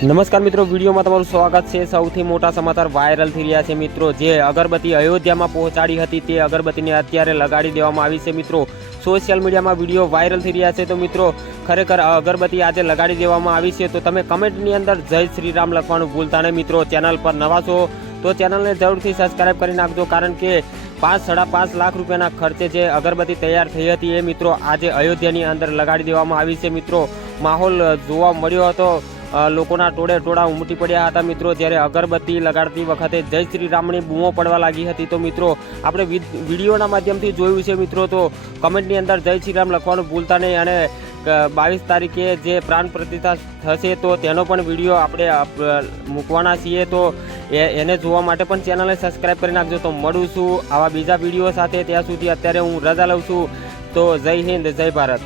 નમસ્કાર મિત્રો, વિડીયોમાં તમારું સ્વાગત છે। સૌથી મોટા સમાચાર વાયરલ થઈ રહ્યા છે મિત્રો। જે અગરબત્તી અયોધ્યામાં પહોંચાડી હતી તે અગરબત્તીને અત્યારે લગાડી દેવામાં આવી છે મિત્રો। સોશિયલ મીડિયામાં વિડીયો વાયરલ થઈ રહ્યા છે। તો મિત્રો ખરેખર અગરબત્તી આજે લગાડી દેવામાં આવી છે તો તમે કમેન્ટની અંદર જય શ્રી રામ લખવાનું ભૂલતા નહીં મિત્રો। ચેનલ પર નવા છો તો ચેનલને જરૂરથી સબસ્ક્રાઈબ કરી નાખજો, કારણ કે 5-5.5 લાખ રૂપિયાના ખર્ચે જે અગરબત્તી તૈયાર થઈ હતી એ મિત્રો આજે અયોધ્યાની અંદર લગાડી દેવામાં આવી છે મિત્રો। માહોલ જોવા મળ્યો હતો, લોકોના ટોળા ઉમટી પડ્યા હતા મિત્રો। જ્યારે અગરબત્તી લગાડતી વખતે જય શ્રી રામની બૂમો પડવા લાગી હતી તો મિત્રો આપણે વિડીયોના માધ્યમથી જોયું છે મિત્રો। તો કમેન્ટની અંદર જય શ્રી રામ લખવાનું ભૂલતા નહીં, અને 22 તારીખે જે પ્રાણ પ્રતિષ્ઠા થશે તો તેનો પણ વિડીયો આપણે મૂકવાના છીએ, તો એને જોવા માટે પણ ચેનલને સબસ્ક્રાઈબ કરી નાખજો। તો મળું છું આવા બીજા વિડીયો સાથે, ત્યાં સુધી અત્યારે હું રજા લઉં છું। તો જય હિન્દ, જય ભારત।